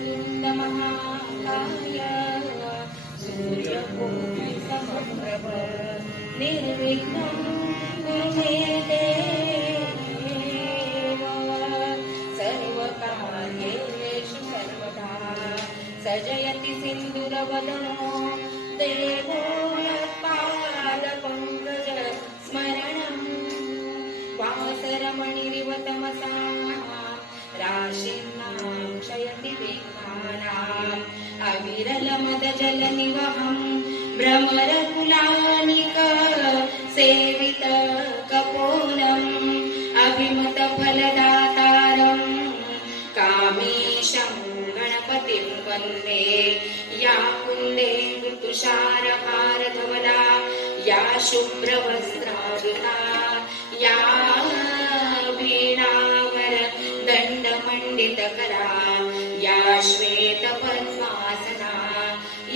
वक्रतुण्ड महाकाय सूर्यकोटि समप्रभ निर्विघ्नं कुरु मे देव सर्वकार्येषु सर्वदा सजयति सिन्दूरवदनो देवो यत्पादपङ्कज स्मरणं वासरमणिरिव तमसा राशिर्नां क्षयति विघ्नानाम् अविरलमदजलनिवहं भ्रमरकुलानिक सेवित कपोलं अभिमतफलदातारं कामेशं गणपतिं वन्दे या कुन्देन्दु तुषारहारधवला या शुभ्रवस्त्रावृता या वीणावर दण्डमण्डितकरा या श्वेतपद्मासना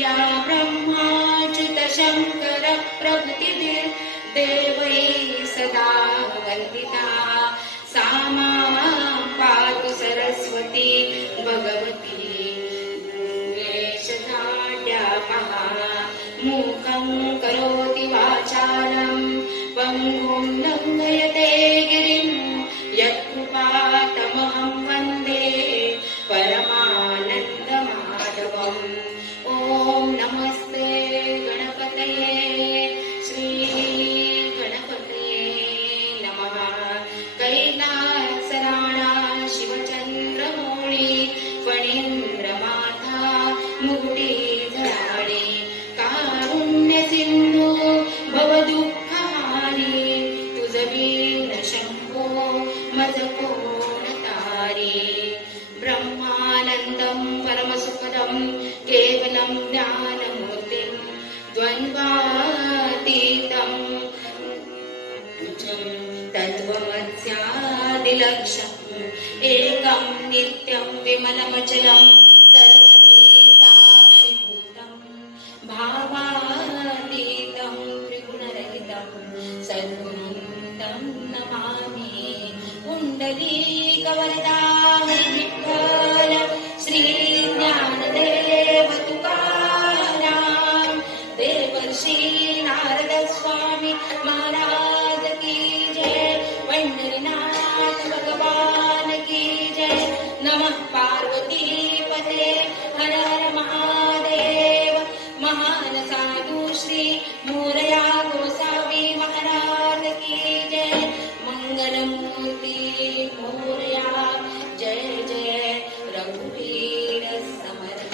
या ब्रह्माच्युतशङ्कर प्रभृतिभिर्देवैः सदा वन्दिता सा मां पातु सरस्वती भगवती वेशधाढ्यापहा मूकं करोति वाचालं पङ्गुं लङ्घयते गिरिं यत्कृपातमहं वन्दे परमानन्दमाधवम् ॐ नमस्ते गणपतये श्री गणपतये नमः कैलासराणा शिवचन्द्रमौळी फणीन्द्रमाता मुकुटीधराणि कारुण्यसिन्धु भवदुःखहारी तुझ वीण शंभो मज कोण तारी ब्रह्मानन्दं परमसुखदं केवलं ज्ञानमूर्तिं द्वन्द्वातीतं तत्त्वमस्यादिलक्ष्यम् एकं नित्यं विमलमचलं सर्वदी साक्षिभूतं भावातीतं त्रिगुणरहितं सद्गुरुं नमामि पुण्डलीकवरदा हरिविठ्ठल श्री ज्ञानदेव तुकाराम देवर्षी नारद स्वामी महाराज की जय पंढरीनाथ भगवान की जय नमः पार्वती पते हर हर महादेव महान साधु श्री मोरया गोसावी महाराज की जय मंगलमूर्ती मोरया जय जय रघुवीर समर्थ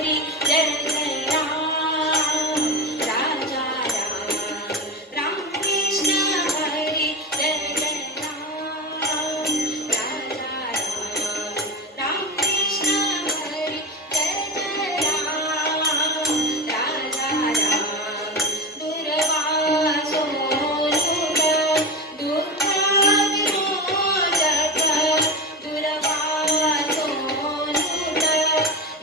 हरी जय जय राम राजा राम राम कृष्ण हरी जय जय राम राजा राम राम कृष्ण हरी जय जय राम राजा राम दुर्वासोनुत दुःखविमोचक दुर्वासोनुत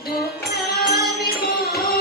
दुःखविमोचक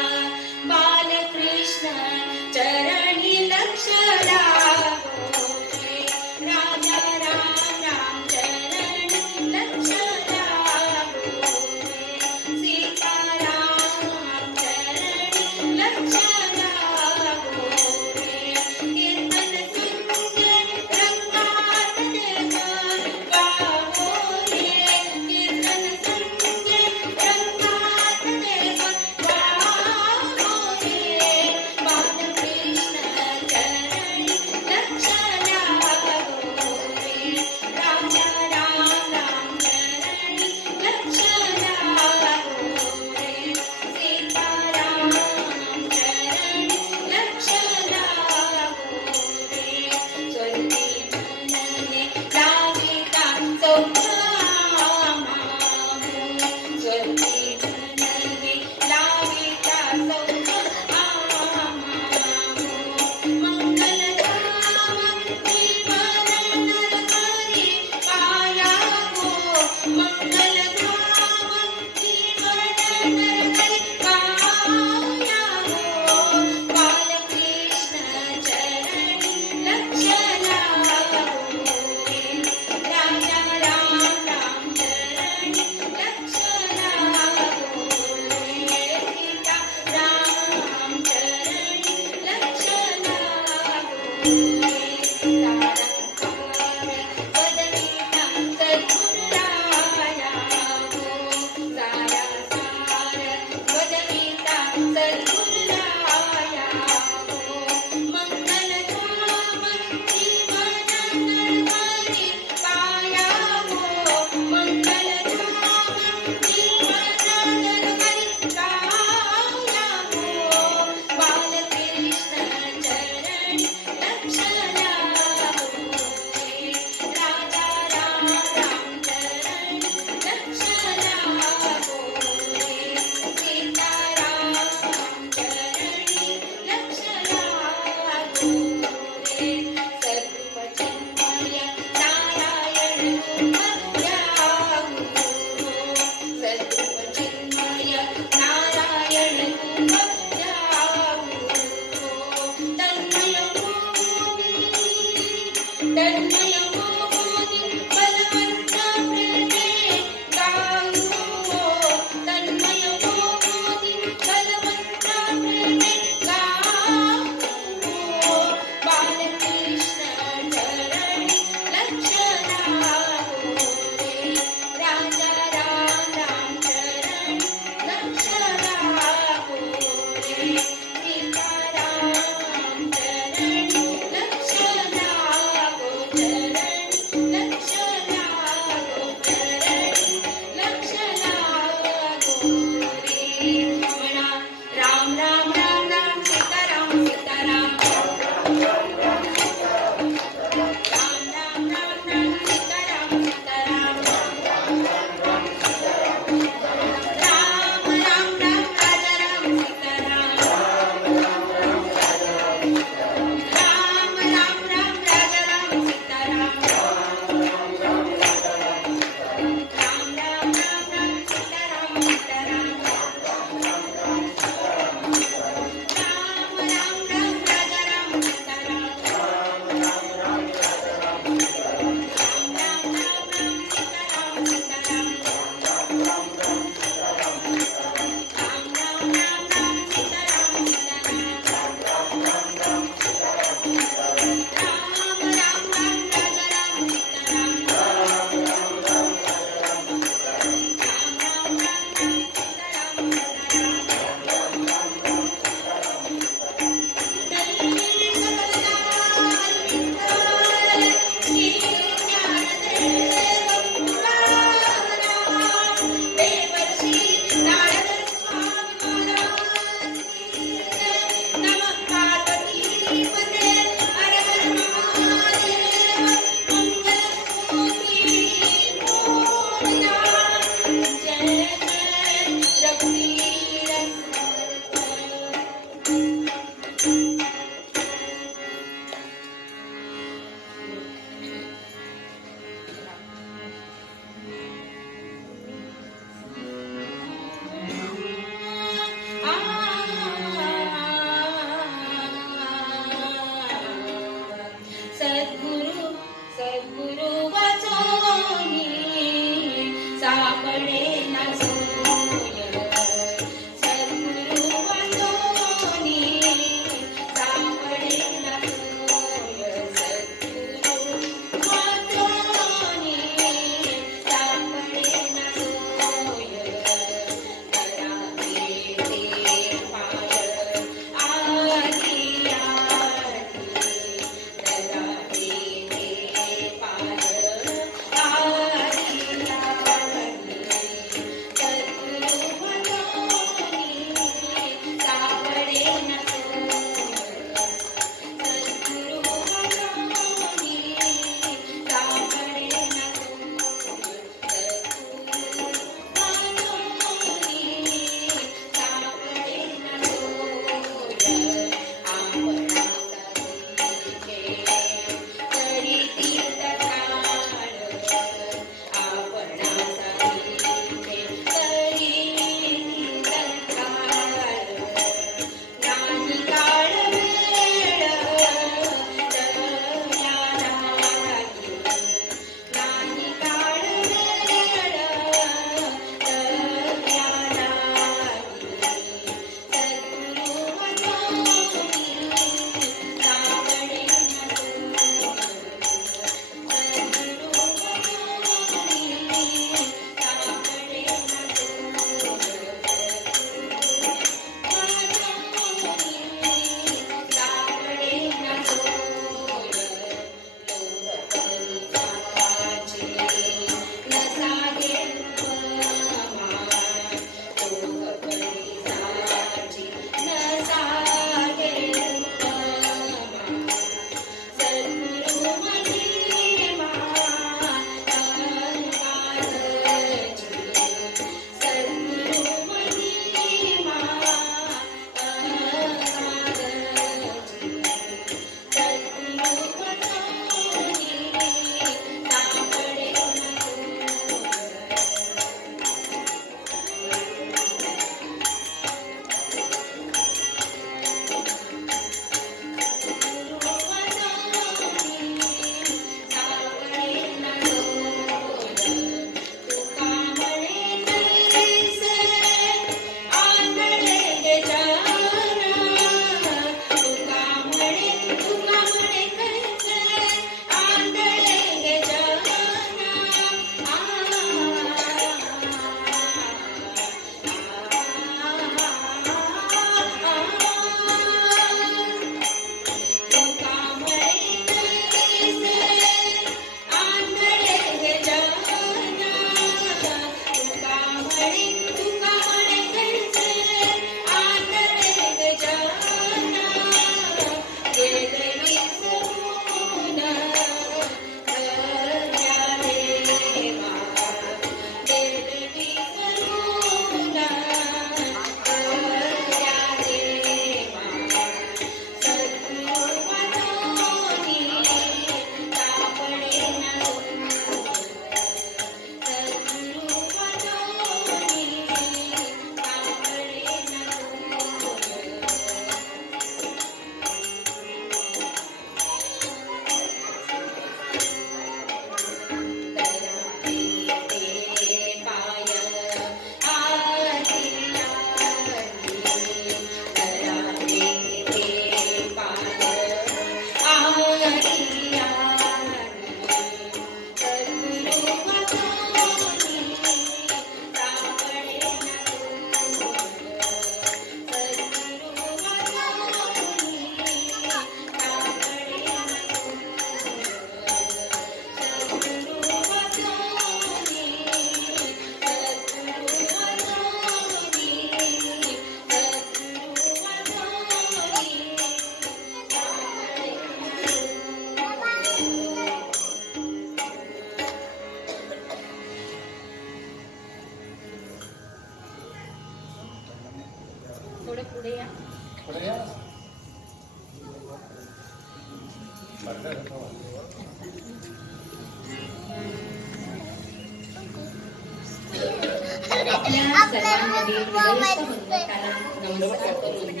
आपल्या सर्वांमध्ये हृदयस्थ भगवंताला नमस्कार करून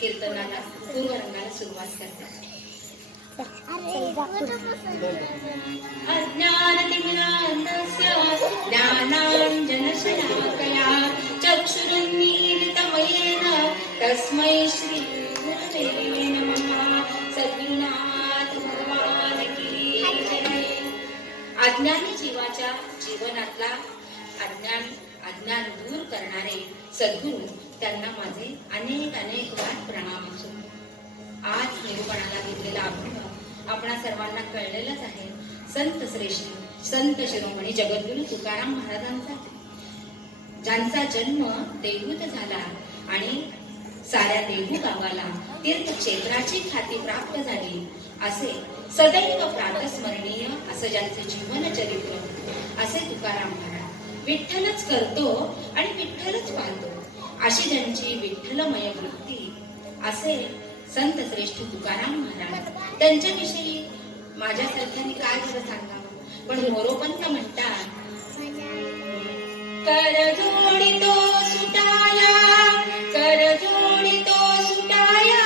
कीर्तनाला पूर्व रंगाला सुरुवात करतात. अज्ञानतिमिरान्धस्य ज्ञानाञ्जनशलाकया चक्षुरुन्मीलितं येन तस्मै श्री गुरवे नमः. सद्गुरुनाथ भगवान की जय. अज्ञानी जीवाच्या जीवनातला अज्ञान दूर करणारे सद्गुरू त्यांना माझे अनेक वाट प्रणाम असो. आज निरूपणाला घेतलेला अभंग आपणा सर्वांना कळलेलाच आहे. संत श्रेष्ठ संत शिरोमणी जगद्गुरु तुकाराम महाराजांचा, ज्यांचा जन्म देहूत झाला आणि साऱ्या देहू गावाला तीर्थक्षेत्राची ख्याती प्राप्त झाली. असे सदैव प्रातस्मरणीय असं ज्यांचे जीवन चरित्र, असे तुकाराम महाराज. विठ्ठलच करतो आणि विठ्ठलच पाहतो अशी ज्यांची विठ्ठलमय वृत्ती, असे संत श्रेष्ठ तुकाराम महाराज. त्यांच्याविषयी माझ्यासारख्यांनी काय खरं सांगावं, पण मोरोपंत म्हणतात, कर जोडी तो सुटाया, कर जोडी तो सुटाया,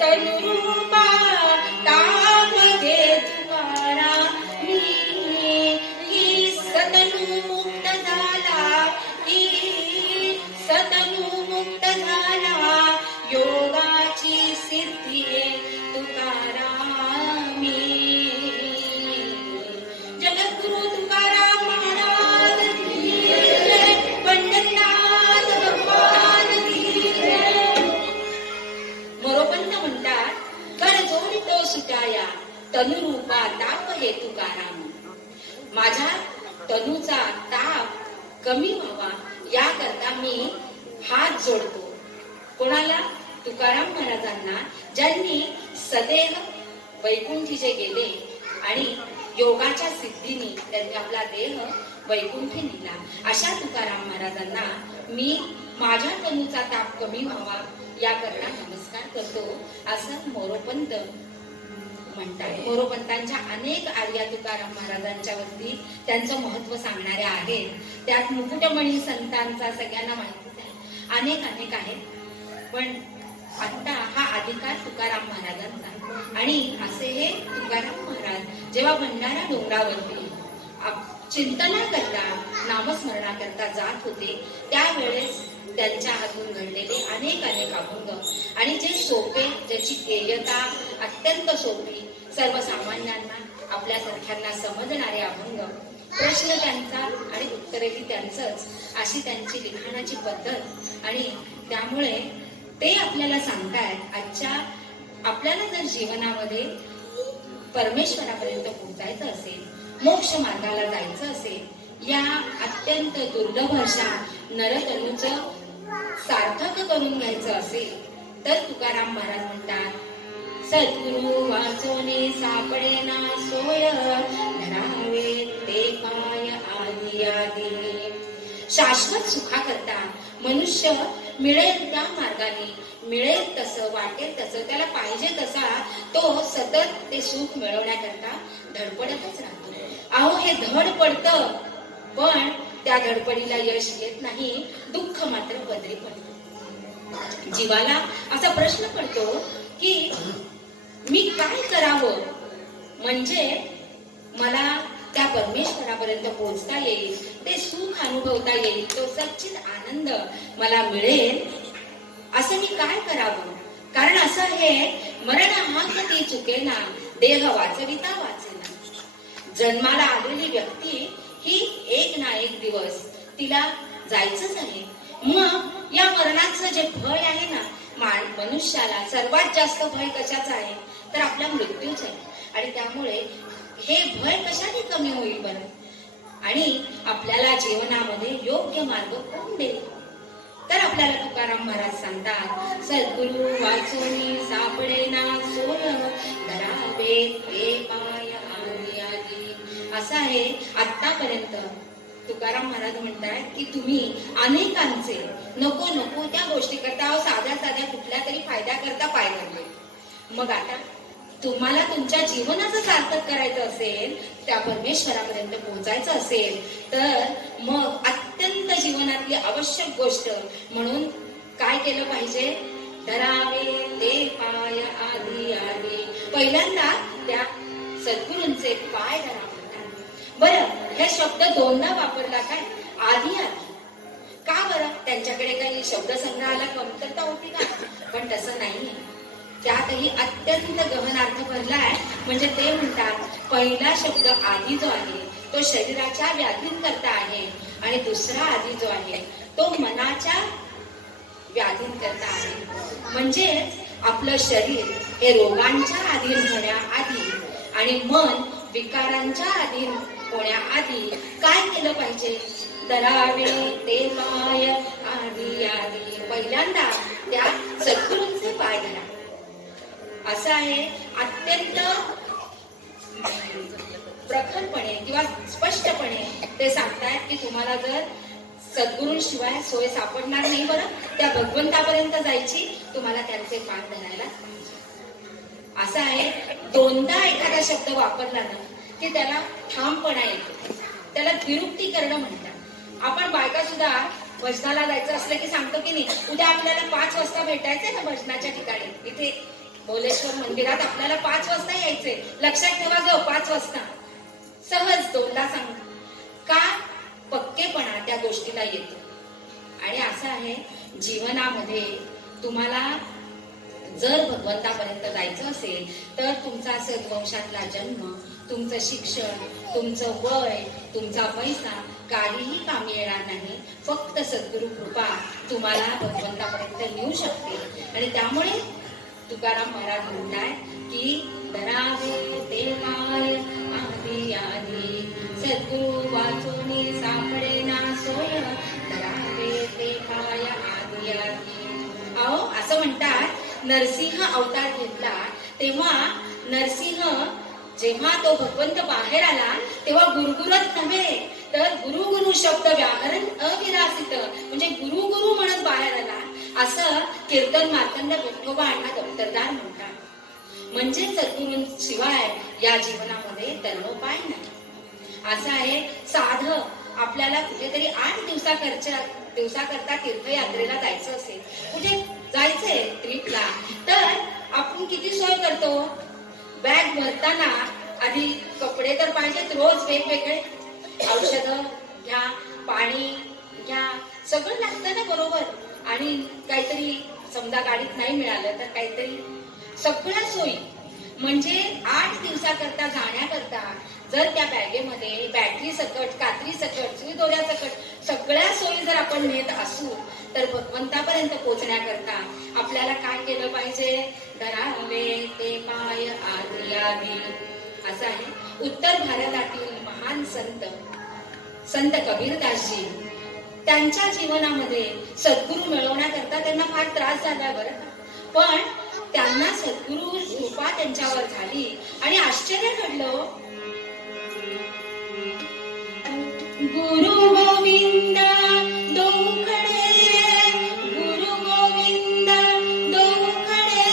तनुरूपा ताप घे तुकारा मी, की सतनु मुक्त झाला, की सतनु मुक्त झाला, योगाची सिद्धी तुकारामी. जगद्गुरु तुकाराम महाराज की जय. पंढरीनाथ भगवान की जय. मोरोपंत म्हणतात, कर जोडी तो सुटाया, तनुरूपा ताप हे तुकाराम. माझ्या तनुचा ताप कमी व्हावा याकरता मी हात जोडतो. कोणाला? तुकाराम महाराजांना, ज्यांनी सदैव वैकुंठीचे गेले आणि योगाच्या सिद्धीने त्यांनी आपला देह वैकुंठी नेला. अशा तुकाराम महाराजांना मी माझ्या तनुचा ताप कमी व्हावा याकरता नमस्कार करतो, असं मोरोपंत म्हणतात. मोरोपंतांच्या अनेक आर्या तुकाराम महाराजांच्या वरती त्यांचं महत्व सांगणाऱ्या आहेत. त्यात मुकुटमणी संतांचा सगळ्यांना माहितीच आहे, अनेक आहेत. पण आता हा अधिकार तुकाराम महाराजांचा. आणि असे हे तुकाराम महाराज जेव्हा भंडारा डोंगरावरती चिंतना करता, नामस्मरणा करता जात होते, त्यावेळेस त्यांच्या हातून घडलेले अनेक अभंग आणि जे सोपे, ज्याची गेयता अत्यंत सोपी, सर्वसामान्यांना आपल्यासारख्यांना समजणारे अभंग, प्रश्न त्यांचा आणि उत्तरेही त्यांचंच, अशी त्यांची लिखाणाची पद्धत. आणि त्यामुळे ते आपल्याला सांगतायत, आजच्या आपल्याला जर जीवनामध्ये परमेश्वरापर्यंत पोहोचायचं असेल, मोक्ष मार्गाला जायचं असेल, या अत्यंत दुर्लभ अशा नरतनूचं सार्थक करून घ्यायचं असेल, तर तुकाराम महाराज म्हणतात, सद्गुरु वाचोने सापडे ना सोय, धरावे ते पाय आदी आदी. शाश्वत सुखाकरता मनुष्य मिळेल त्या मार्गाने, मिळेल तसं, वाटेल तसं, त्याला पाहिजे तसा तो सतत ते सुख मिळवण्याकरता धडपडतच राहतो. अहो, हे धड पडतं, पण त्या धडपडीला यश येत नाही, दुःख मात्र पदरी पडतं. जीवाला असा प्रश्न पडतो की मी काय करावं म्हणजे मला त्या परमेश्वरापर्यंत पोहोचता येईल, ते सुख अनुभवता येईल, तो सच्चित आनंद मला मिळेल, असं मी काय करावं. कारण असं आहे, मरण हाक ती चुकेना, देह वाचविता वाचेना. जन्माला आलेली व्यक्ती ही एक ना एक दिवस तिला जायचंच आहे. मग या मरणाचं जे भय आहे ना, मनुष्याला सर्वात जास्त भय कशाचा आहे, तर आपल्या मृत्यूच आहे. आणि त्यामुळे हे भय कशाने कमी होईल बरं? आणि आपल्याला जीवनामध्ये योग्य मार्ग कोण देईल? तर आपल्याला तुकाराम महाराज सांगतात, सद्गुरु वाचोनी सापडे ना सोय, धरावे ते पाय आदी आदी. असं आहे, आतापर्यंत तुकाराम महाराज म्हणतात की तुम्ही अनेकांचे नको त्या गोष्टी करता, साध्या कुठल्या तरी फायद्या करता पाय धरले. मग आता तुम्हाला तुमच्या जीवनाचं सार्थक करायचं असेल, त्या परमेश्वरापर्यंत पोहोचायचं असेल, तर मग अत्यंत जीवनातली आवश्यक गोष्ट म्हणून काय केलं पाहिजे? धरावे ते पाय आदी आदी. पहिल्यांदा त्या सद्गुरूंचे पाय धरा म्हणतात. बरं, हे शब्द दोनदा वापरला काय? आधी आधी का बरं? त्यांच्याकडे काही शब्दसंग्रहाला कमतरता होती का? पण तसं नाही, त्यातही अत्यंत गहन अर्थ भरलाय. म्हणजे ते म्हणतात पहिला शब्द आधी जो आहे तो शरीराच्या व्याधींकरता आहे आणि दुसरा आधी जो आहे तो मनाच्या व्याधींकरता आहे. म्हणजेच आपलं शरीर हे रोगांच्या अधीन होण्याआधी आणि मन विकारांच्या अधीन होण्याआधी काय केलं पाहिजे? धरावे ते पाय आधी आधी. पहिल्यांदा त्या सद्गुरूंचे पाय धरा. असं आहे. अत्यंत प्रखरपणे किंवा स्पष्टपणे ते सांगतायत की तुम्हाला जर सद्गुरूंशिवाय सोय सापडणार नाही बरं, त्या भगवंतापर्यंत जायची, तुम्हाला त्यांचे पाय धरायला पाहिजे. असं आहे. दोनदा एखादा शब्द वापरला ना की त्याला ठामपणा येतो, त्याला निरुक्ती करणं म्हणतात. आपण बायका सुद्धा भजनाला जायचं असलं की सांगतो की नाही, उद्या आपल्याला 5 वाजता भेटायचंय ना भजनाच्या ठिकाणी, इथे भोलेश्वर मंदिरात आपल्याला 5 वाजता यायचंय, लक्षात ठेवा ग 5 वाजता. सहज दोनदा सांग का? पक्केपणा त्या गोष्टीला येतो. आणि असं आहे जीवनामध्ये तुम्हाला जर भगवंतापर्यंत जायचं असेल तर तुमचा सद्वंशातला जन्म, तुमचं शिक्षण, तुमचं वय, तुमचा पैसा काहीही कामी येणार नाही. फक्त सद्गुरु कृपा तुम्हाला भगवंतापर्यंत नेऊ शकते. आणि त्यामुळे तुकाराम महाराज म्हणताय की धरावे ते पाय आधी आधी, सद्गुरु वाचूनी सापडे ना सोय, धरावे ते पाय आधी आधी. अहो असं म्हणतात नरसिंह अवतार घेतला तेव्हा नरसिंह जेव्हा तो भगवंत बाहेर आला तेव्हा गुरुगुरत नव्हे तर गुरु गुरु शब्द व्याकरण अविरासित, म्हणजे गुरु गुरु म्हणत बाहेर आला. असं कीर्तन मार्तंड विठोबा अण्णा दप्तरदार म्हणतात. म्हणजे सद्गुरूंशिवाय या जीवनामध्ये तरणोपाय नाही. असं आहे. साध आपल्याला कुठेतरी 8 दिवसाकरता तीर्थयात्रेला जायचं असेल, कुठे जायचंय ट्रिपला, तर आपण किती सोय करतो? बॅग भरताना आधी कपडे तर पाहिजेत, रोज वेगवेगळे, औषधं घ्या, पाणी घ्या, सगळं लागतं ना बरोबर. आणि काहीतरी समजा गाडीत नाही मिळालं तर काहीतरी, सगळ्या सोयी. म्हणजे 8 दिवसाकरता जाण्याकरता जर त्या बॅगेमध्ये बॅटरी सकट, कात्री सकट, सुई दोऱ्या सकट सगळ्या सोयी जर आपण नेत असू तर भगवंतापर्यंत पोहोचण्याकरता आपल्याला काय केलं पाहिजे? धरावे ते पाय आधी आधी. असं आहे. उत्तर भारतातील महान संत कबीरदासजी, त्यांच्या जीवनामध्ये सद्गुरू मिळवण्याकरता त्यांना फार त्रास झाला बरं, पण त्यांना सद्गुरू कृपा त्यांच्यावर झाली आणि आश्चर्य घडलं. गुरु गोविंद दोखडे, गुरु गोविंद दोखडे,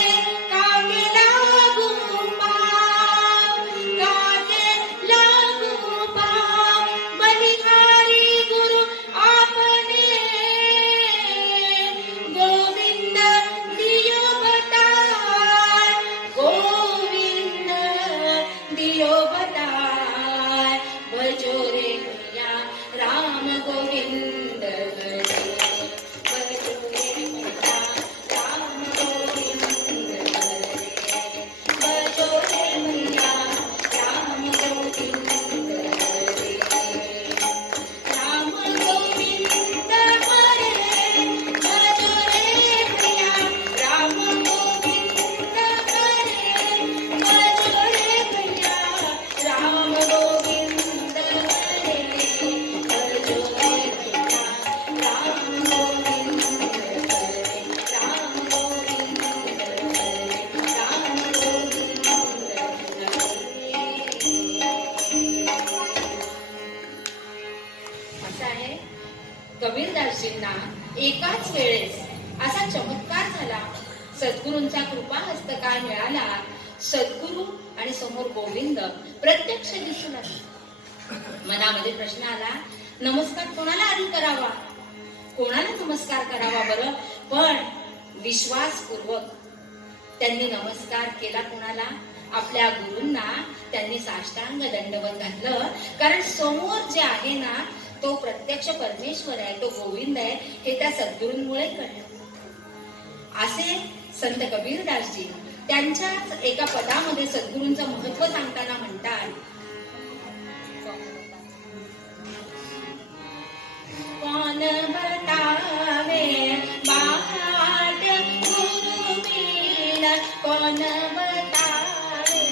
काके लागू पाव, काके लागू पाव, बलिहारी गुरु आपने, गोविंद दियो बताय, गोविंद दियो बताय, भजो रे राम गोविंद भजो रे मैया, राम गोविंद भजो रे मैया, राम गोविंद राम गोविंद हरे, भजो रे मैया, राम गोविंद हरे, भजो रे मैया, राम गोविंद हरे, भजो रे मैया, राम गोविंद हरे, राम गोविंद हरे, राम गोविंद हरे. असं आहे. कबीरदासजींना एकाच वेळेस असा चमत्कार झाला. सद्गुरूंचा कृपा हस्तकार मिळाला. सद्गुरू आणि समोर गोविंद प्रत्यक्ष दिसून आले. मनामध्ये प्रश्न आला, नमस्कार कोणाला आधी करावा? कोणाला नमस्कार करावा बरं? पण विश्वासपूर्वक त्यांनी नमस्कार केला. कोणाला? आपल्या गुरूंना त्यांनी साष्टांग दंडवत घातलं. कारण समोर जे आहे ना तो प्रत्यक्ष परमेश्वर आहे, तो गोविंद आहे, हे त्या सद्गुरूंमुळे कळलं. असे संत कबीरदासजी त्यांच्याच एका पदामध्ये सद्गुरूंचं महत्व सांगताना म्हणतात, कौन बतावे बाट गुरु बिन, कौन बतावे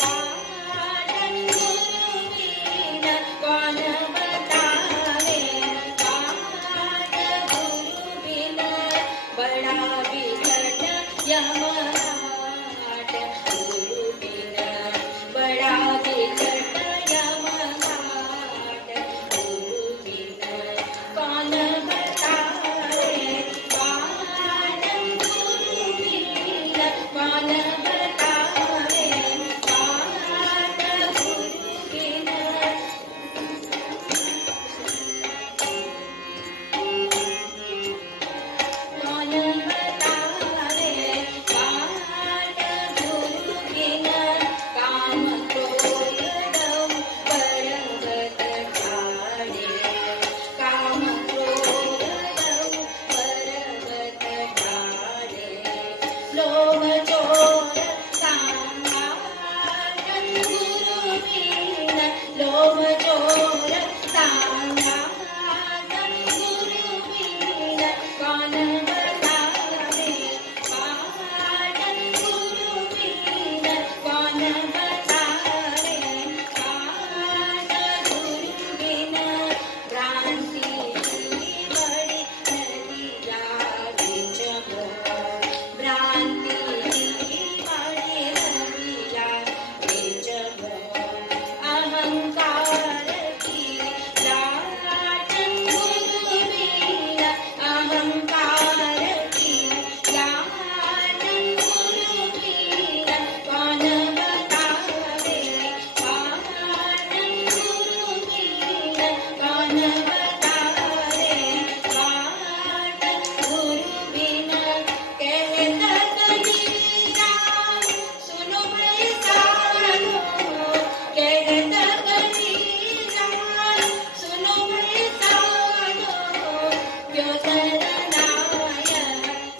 बाट गुरु बिन, कौन बतावे बाट गुरु बिन, बड़ा बिकट यमघाट गुरु बिन, बड़ा बिकट यमघाट गुरु बिन, कौन बतावे बाट गुरु बिन, कौन बतावे बाट गुरु बिन, कौन बतावे बाट गुरु बिन, काम क्रोध दम पर्वत ठाणे, काम क्रोध दम पर्वत ठाणे, लोभ चोर सांगात गुरु बिन, लोभ चोर सांगात गुरु बिन, कौन बतावे बाट गुरु बिन, कौन बतावे बाट गुरु बिन, भ्रांती बड़ी नदिया बीच गो, भ्रांती बड़ी नदिया बीच गो, अहंकार की लाट गुरु बिन, अहंकार की लाट गुरु बिन, कौन बतावे बाट गुरु बिन, कौन बतावे बाट गुरु बिन, कहत कबीरा सुनो भाई साधो, कहत कबीरा सुनो भाई साधो, क्यों तरनाय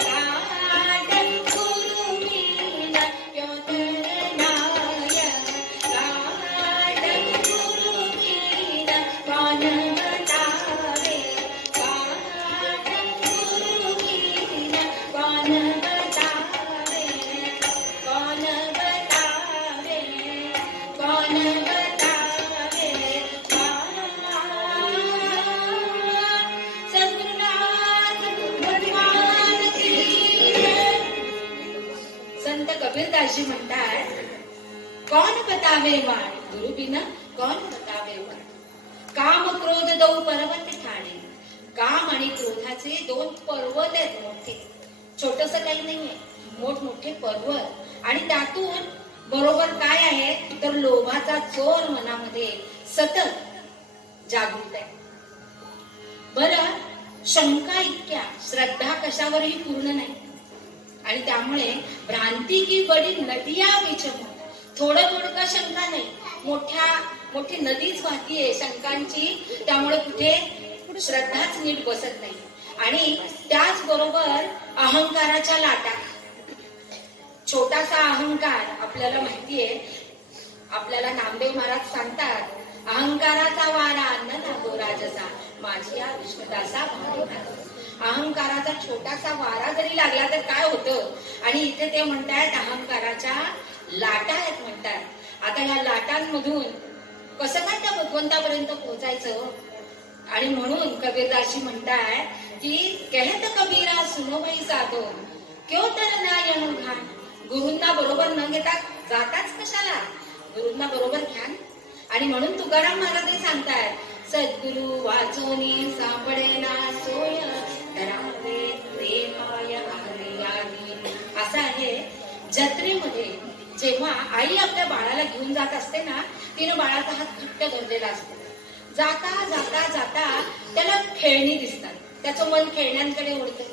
बाट गुरु बिन, क्यों तरनाय बाट गुरु बिन, कौन बतावे बाट गुरु बिन, कौन बतावे, कौन बतावे, कौन बतावे सद्गुरुनाथ भगवान की जय. संत कबीरदासजी म्हणतात, कौन बतावे वाट गुरु बिना, कौन बतावे वाट, काम क्रोध दौ पर्वत ठाणे, काम आणि क्रोधाचे दोन पर्वत आहेत मोठे, छोटस काही नाहीये, मोठमोठे पर्वत. आणि त्यातून बरोबर काय आहे तर लोभाचा चोर मनामध्ये सतत जागृत आहे. बरं, शंका इतक्या, श्रद्धा कशावरही पूर्ण नाही. आणि त्यामुळे भ्रांती की बडी नदिया विचम, थोडं थोडं का शंका नाही, मोठी नदीच वाहतीये शंकांची. त्यामुळे कुठे श्रद्धाच नीट बसत नाही. आणि त्याचबरोबर अहंकाराच्या लाटा, छोटासा अहंकार आपल्याला माहितीये, आपल्याला नामदेव महाराज सांगतात, अहंकाराचा वारा अन्न लागो राजसा, माझी या विष्णुदासा भावी भावी. अहंकाराचा छोटासा वारा जरी लागला तर काय होतं. आणि इथे ते म्हणतात अहंकाराच्या लाटा आहेत म्हणतात. आता या लाटांमधून कसं काय त्या भगवंतापर्यंत पोहोचायचं. आणि म्हणून कबीरदासजी म्हणतात की कहत कबीरा सुनो भाई साधो, क्यों तरनाय घाण. गुरूंना बरोबर न घेता जाताच कशाला, गुरूंना बरोबर घ्या. आणि म्हणून तुकाराम महाराज सांगतात, सद्गुरु वाचोनी सापडेना सोय, धरावे प्रेमाय आर्यानी. असं आहे, जत्रेमध्ये जेव्हा आई आपल्या बाळाला घेऊन जात असते ना, तिने बाळाचा हात घट्ट धरलेला असतो. जाता जाता जाता त्याला खेळणी दिसतात, त्याचं मन खेळण्यांकडे ओढतं.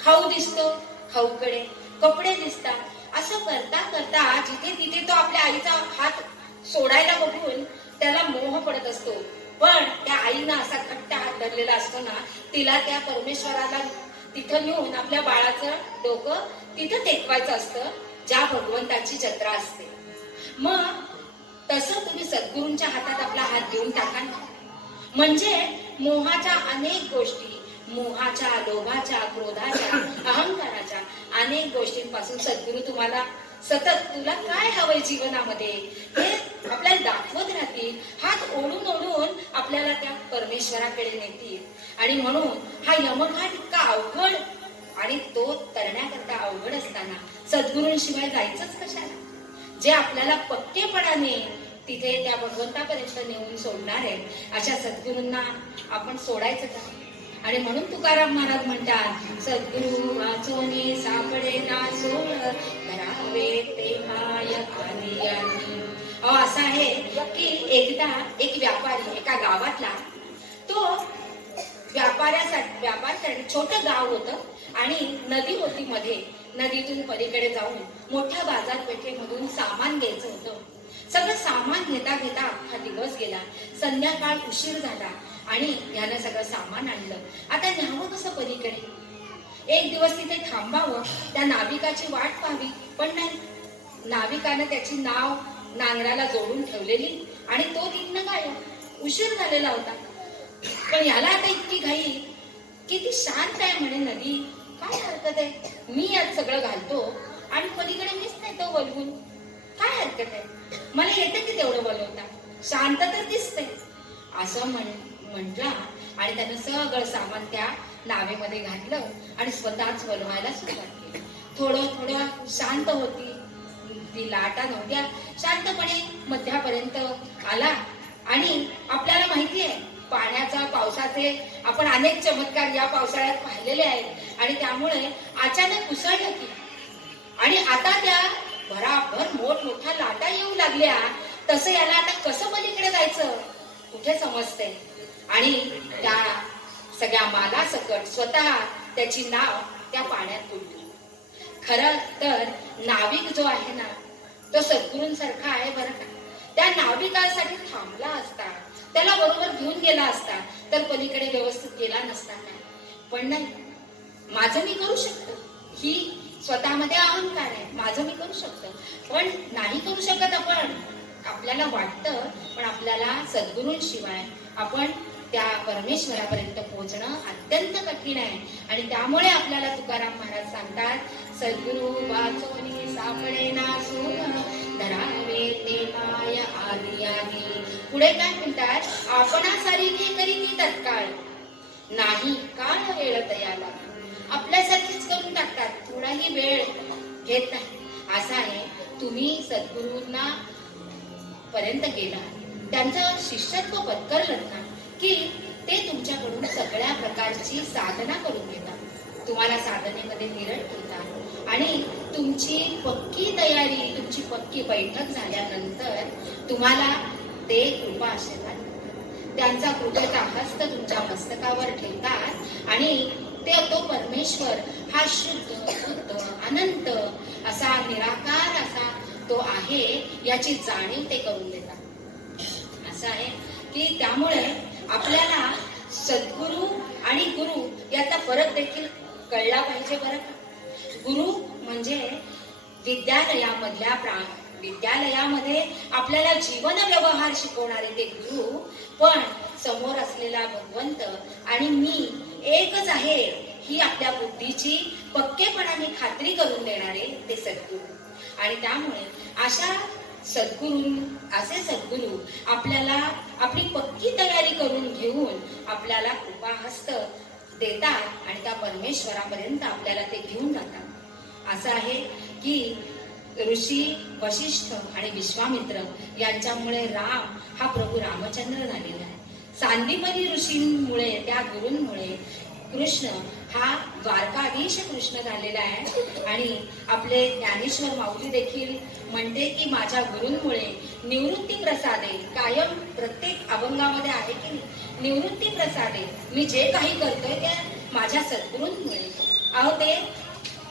खाऊ दिसतो, खाऊकडे. कपडे दिसतात, असं करता करता जिथे तिथे तो आपल्या आईचा हात सोडायला बघून त्याला मोह पडत असतो. पण त्या आईनं असा घट्ट हात धरलेला असतो ना, तिला त्या परमेश्वराला तिथं नेऊन आपल्या बाळाचं डोकं तिथं टेकवायचं असतं, ज्या भगवंताची जत्रा असते. मग तसं तुम्ही सद्गुरूंच्या हातात आपला हात देऊन टाका ना. म्हणजे मोहाच्या अनेक गोष्टी, मोहाच्या, लोभाच्या, क्रोधाच्या, अहंकाराच्या अनेक गोष्टींपासून सद्गुरू तुम्हाला सतत तुला काय हवंय जीवनामध्ये हे आपल्याला दाखवत राहतील. हात ओढून ओढून आपल्याला त्या परमेश्वराकडे नेतील. आणि म्हणून हा यमघाट इतका अवघड आणि तो तरण्याकरता अवघड असताना सद्गुरूंशिवाय जायचंच कशाला? जे आपल्याला पक्केपणाने तिथे त्या भगवंतापर्यंत नेऊन सोडणार आहे, अशा सद्गुरूंना आपण सोडायचं का? आणि म्हणून तुकाराम महाराज म्हणतात, सद्गुरु वाचोने सापडे ना सोड, धरावे ते माय आलियानी. असं आहे की एकदा एक व्यापारी एका गावातला, तो व्यापारासाठी व्यापार करणे, छोटं गाव होतं आणि नदी होती मध्ये. नदीतून पलीकडे जाऊन मोठ्या बाजारपेठेमधून सामान घ्यायचं होतं. सगळं सामान घेता घेता अख्खा दिवस गेला. संध्याकाळ उशीर झाला आणि यानं सगळं सामान आणलं. आता न्यावं कसं पलीकडे? एक दिवस तिथे थांबावं, त्या नाविकाची वाट पाहावी, पण नाही. नाविकानं त्याची नाव नांगराला जोडून ठेवलेली आणि तो तिथनं गायब. उशीर झालेला होता. पण याला आता इतकी घाई, किती शांत आहे म्हणे नदी, काय हरकत आहे, मी आज सगळं घालतो आणि पलीकडे मीच नाही तो वलवून, काय हरकत आहे, मला येतं की तेवढं वलवता, शांत तर दिसते, असं म्हटला. आणि त्यानं सगळं सामान त्या नावेमध्ये घातलं आणि स्वतःच वलवायला सुरुवात केली. थोडं थोडं शांत होती ती, लाटा नव्हत्या, शांतपणे मध्यापर्यंत आला. आणि आपल्याला माहिती आहे पाण्याचा, पावसाचे आपण अनेक चमत्कार या पावसाळ्यात पाहिलेले आहेत. आणि त्यामुळे अचानक उसळलं की, आणि आता त्या भराभर मोठमोठ्या लाटा येऊ लागल्या. तसं याला आता कसं पलीकडे जायचं कुठे समजते. आणि त्या सगळ्या मालासकट स्वतः त्याची नाव त्या पाण्यात बुडली. खरं तर नाविक जो आहे ना, तो सद्गुरूंसारखा आहे बरं का. त्या नाविकासाठी थांबला असता, त्याला बरोबर घेऊन गेला असता, तर पलीकडे व्यवस्थित गेला नसता काय. पण नाही, माझं मी करू शकतो, ही स्वतःमध्ये अहंकार आहे, माझं मी करू शकतो. पण नाही करू शकत आपण, आपल्याला वाटतं. पण आपल्याला सद्गुरूंशिवाय आपण त्या परमेश्वरापर्यंत पोहोचणं अत्यंत कठीण आहे. आणि त्यामुळे आपल्याला तुकाराम महाराज सांगतात, सद्गुरु वाचोनी सापडे ना सोड, धरावे ते माय आलियानी. पुढे काय म्हणतात, आपणासारखी करीती तत्काळ, नाही काळ वेळ तयाला. आपल्यासारखीच करून टाकतात, थोडाही वेळ घेत नाही. असं आहे, तुम्ही सद्गुरूंना पर्यंत गेला, त्यांचं शिष्यत्व पत्करलं ना, की ते तुमच्याकडून सगळ्या प्रकारची साधना करून घेतात, तुम्हाला साधनेमध्ये निरट ठेवतात. आणि तुमची पक्की तयारी, तुमची पक्की बैठक झाल्यानंतर तुम्हाला ते कृपा आशीर्वाद, त्यांचा कृपेचा हस्त तुमच्या मस्तकावर ठेवतात. आणि तो परमेश्वर हा शुद्ध, बुद्ध, अनंत असा, निराकार असा तो आहे, याची जाणीव ते करून देतात. असं आहे की त्यामुळे आपल्याला सद्गुरू आणि गुरु याचा फरक देखील कळला पाहिजे बरं का. गुरु म्हणजे विद्यालयामध्ये आपल्याला जीवन व्यवहार शिकवणारे ते गुरु, पण समोर असलेला भगवंत आणि मी एकच आहे ही आपल्या बुद्धीची पक्केपणाने खात्री करून देणारे ते सद्गुरू. आणि त्यामुळे असे सद्गुरू आपल्याला आपली पक्की तयारी करून घेऊन आपल्याला कृपाहस्त देतात आणि त्या परमेश्वरापर्यंत आपल्याला ते घेऊन जातात. असं आहे की ऋषी वशिष्ठ आणि विश्वामित्र यांच्यामुळे राम हा प्रभू रामचंद्र झालेला आहे. सांदीपनी ऋषींमुळे, त्या गुरूंमुळे कृष्ण हा द्वारकाधीश कृष्ण झालेला आहे. आणि आपले ज्ञानेश्वर माऊली देखील म्हणते की माझ्या गुरूंमुळे निवृत्ती प्रसादे, कायम प्रत्येक अभंगामध्ये आहे की निवृत्ती प्रसादे, मी जे काही करतोय ते माझ्या सद्गुरूंमुळे. अहो ते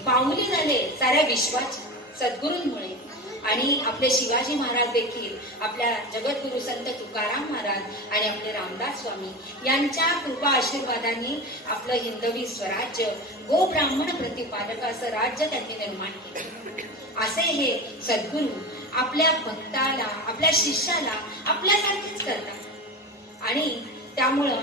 माऊली झाले साऱ्या विश्वाचे, सद्गुरूंमुळे आणि आपले शिवाजी महाराज देखील आपल्या जगद्गुरु संत तुकाराम महाराज आणि आपले रामदास स्वामी यांच्या कृपा आशीर्वादाने आपलं हिंदवी स्वराज्य गो ब्राह्मण प्रतिपादक असं राज्य त्यांनी निर्माण केलं. असे हे सद्गुरू आपल्या भक्ताला आपल्या शिष्याला आपल्यासारखेच करतात. आणि त्यामुळं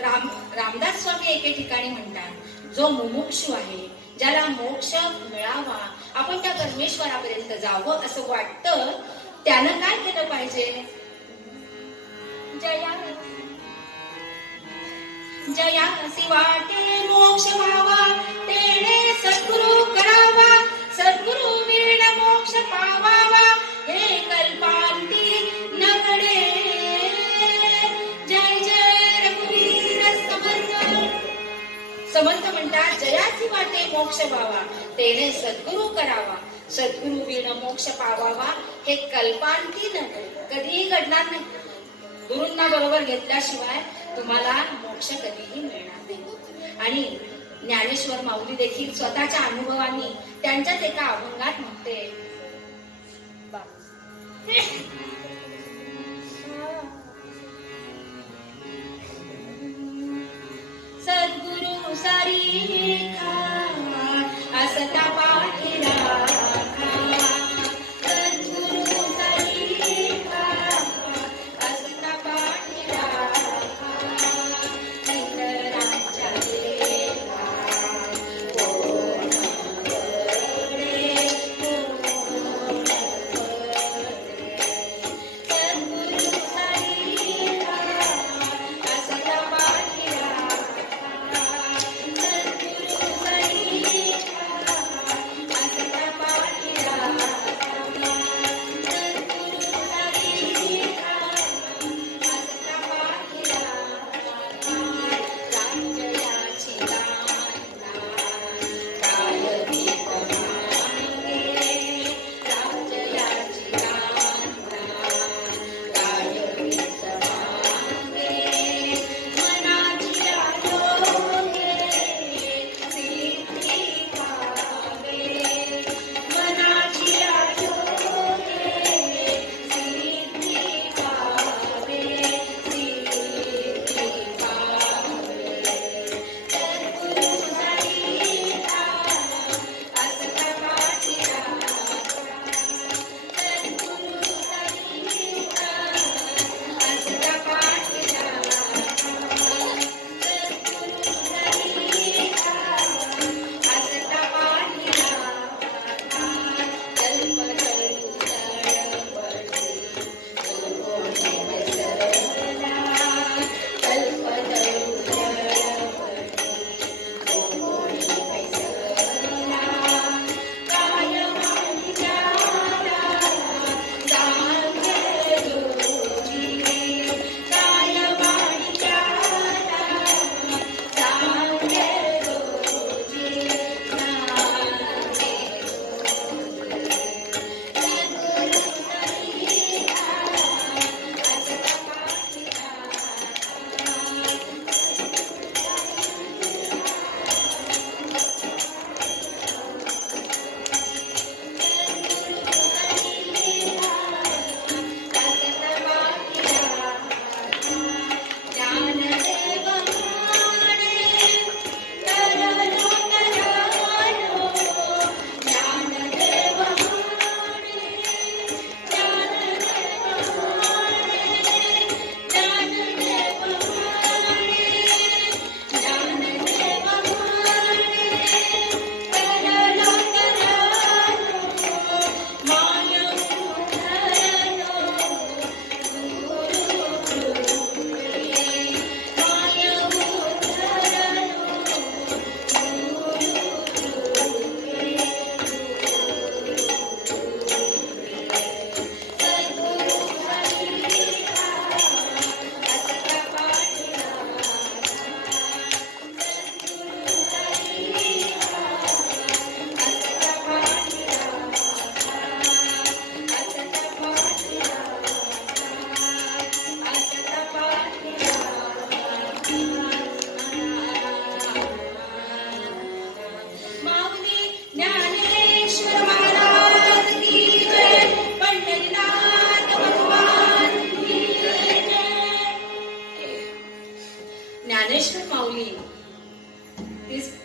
रामदास स्वामी एके ठिकाणी म्हणतात, जो मुमुक्षु आहे, ज्याला मोक्ष मिळावा, आपण त्या परमेश्वरापर्यंत जावं असं वाटतं, त्यानं काय केलं पाहिजे? जयासी वाटे मोक्ष व्हावा, तेणे सद्गुरु करावा, सद्गुरु वीण मोक्ष पावावा, हे कल्पांती न घडे. जय जय रघुवीर समर्थ. समर्थ म्हणतात, जयासी वाटे मोक्ष व्हावा, तेणे सद्गुरु करावा, सद्गुरु वीण मोक्ष पावावा, हे कल्पांती न कधीही घडणार नाही. गुरूंना बरोबर घेतल्याशिवाय तुम्हाला मोक्ष कधीही मिळणार नाही. आणि ज्ञानेश्वर माऊली देखील स्वतःच्या अनुभवांनी त्यांच्याच एका अभंगात म्हणते, सद्गुरु सारीखा असता पाठी राखा, सद्गुरु सारीखा असता पाठी राखा, इतरांच्या देवा कोण करे, कोण करे. सद्गुरु सारीखा असता पाठी राखा, सद्गुरु सारीखा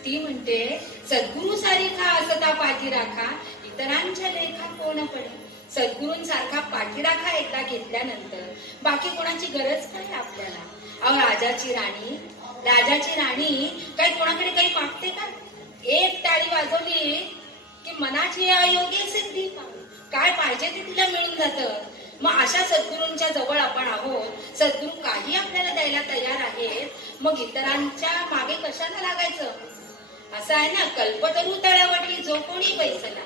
ती म्हणते, सद्गुरु सारिखा असता पाठीराखा, इतरांच्या लेखा कोण पडे. सद्गुरूंसारखा पाठीराखा एकदा घेतल्यानंतर बाकी कोणाची गरज काय आपल्याला. अहो, राजाची राणी काही कोणाकडे काही मागते का? एक टाळी वाजवली की मनाची अयोग्य सिद्धी, काय पाहिजे ते तिला मिळून जातं. मग अशा सद्गुरूंच्या जवळ आपण आहोत, सद्गुरू काही आपल्याला द्यायला तयार आहेत, मग इतरांच्या मागे कशाला लागायचं. असं आहे ना, कल्पतरू तळवटी जो कोणी बैसला.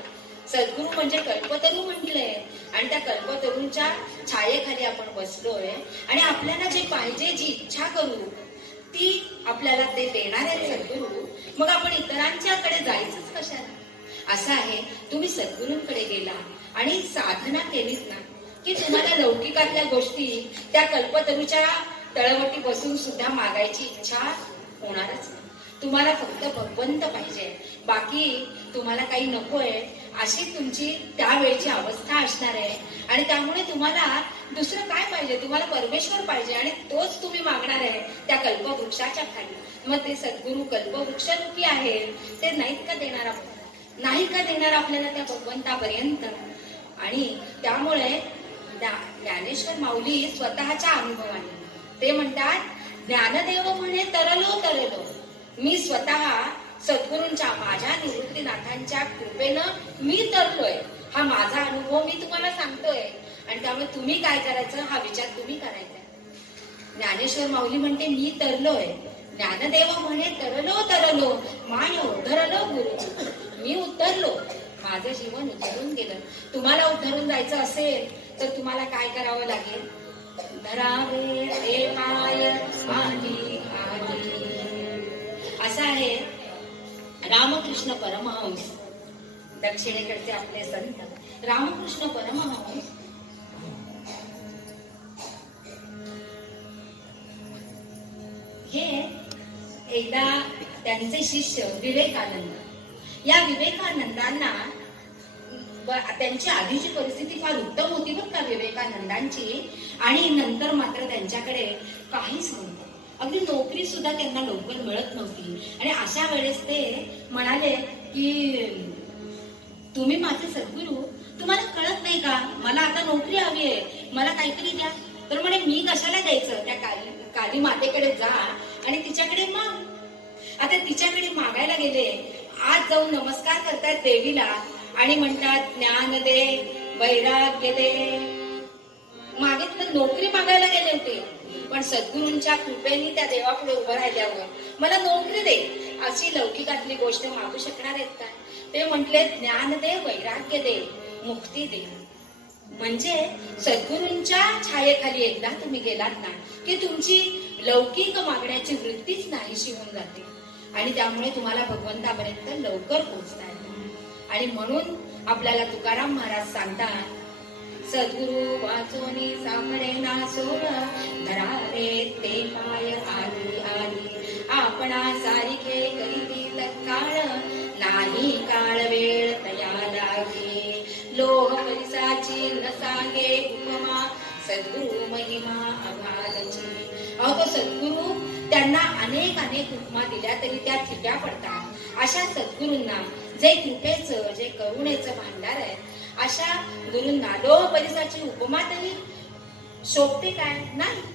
सद्गुरू म्हणजे कल्पतरू म्हटलंय आणि त्या कल्पतरूंच्या छायेखाली आपण बसलोय आणि आपल्याला जे पाहिजे, जी इच्छा करू ती आपल्याला ते देणार आहे सद्गुरू. मग आपण इतरांच्याकडे जायचंच कशाला. असं आहे, तुम्ही सद्गुरूंकडे गेला आणि साधना केलीत ना की तुम्हाला लौकिकातल्या गोष्टी त्या कल्पतरूच्या तळवटी बसून सुद्धा मागायची इच्छा होणारच नाही. तुम्हाला फक्त भगवंत पाहिजे, बाकी तुम्हाला काही नकोय, अशी तुमची त्यावेळची अवस्था असणार आहे. आणि त्यामुळे तुम्हाला दुसरं काय पाहिजे, तुम्हाला परमेश्वर पाहिजे आणि तोच तुम्ही मागणार आहे त्या कल्पवृक्षाच्या खाली. मग ते सद्गुरू कल्पवृक्षरूपी आहेत, ते नाहीत का देणार आपल्याला, नाही का देणार आपल्याला त्या भगवंतापर्यंत. आणि त्यामुळे ज्ञानेश्वर माऊली स्वतःच्या अनुभवाने ते म्हणतात, ज्ञानदेव म्हणे तरलो, मी स्वतः सद्गुरूंच्या माझ्या निवृत्तीनाथांच्या कृपेनं मी तरलोय. हा माझा अनुभव मी तुम्हाला सांगतोय आणि त्यामुळे तुम्ही काय करायचं हा विचार तुम्ही करायचा. ज्ञानेश्वर माऊली म्हणते, मी तरलोय. ज्ञानदेव म्हणे तरलो मान उद्धरलो गुरु, मी उतरलो, माझं जीवन उतरून गेलं. तुम्हाला उतरून जायचं असेल तर तुम्हाला काय करावं लागेल, धरावे ते पाय आधी आधी. असं आहे, रामकृष्ण परमहंस, दक्षिणेकडचे आपले संत रामकृष्ण परमहंस हे एकदा त्यांचे शिष्य विवेकानंद, या विवेकानंदांना त्यांची आधीची परिस्थिती फार उत्तम होती बरं का विवेकानंदांची, आणि नंतर मात्र त्यांच्याकडे काहीच नव्हतं, अगदी नोकरी सुद्धा त्यांना लवकर मिळत नव्हती. आणि अशा वेळेस ते म्हणाले की तुम्ही माझे सद्गुरू, तुम्हाला कळत नाही का, मला आता नोकरी हवी आहे, मला काहीतरी द्या. तर म्हणे, मी कशाला द्यायचं, त्या काली मातेकडे जा आणि तिच्याकडे माग. आता तिच्याकडे मागायला गेले, आज जाऊन नमस्कार करतात देवीला आणि म्हणतात, ज्ञान दे, वैराग्य दे. मागितलं, नोकरी मागायला गेले होते, पण सद्गुरूंच्या कृपेने त्या देवापुढे उभं राहिल्यावर मला नोकरी दे अशी लौकिकातली गोष्ट मागू शकणार आहेत का. ते म्हटले, ज्ञान दे, वैराग्य दे, मुक्ती दे. म्हणजे सद्गुरूंच्या छायेखाली एकदा तुम्ही गेलात ना की तुमची लौकिक मागण्याची वृत्तीच नाहीशी होऊन जाते आणि त्यामुळे तुम्हाला भगवंतापर्यंत लवकर पोहोचता येते. आणि म्हणून आपल्याला तुकाराम महाराज सांगतात, सद्गुरु वाचोनी सापडे ना सोड, धरारे ते पाय आधी आधी, आपणा सारिखे करीती तत्काळ, नाही काळ वेळ तया लागे, लोह परिसाची न सांगे उपमा, सद्गुरु महिमा अगाधची. अहो, तो सद्गुरु त्यांना अनेक उपमा दिल्या तरी त्या फिक्या पडतात. अशा सद्गुरूंना, जे कृपेचं, जे करुणेचं भांडार आहे, अशा गुरूंना लोह परिसाची उपमा तरी शोभते काय, नाही.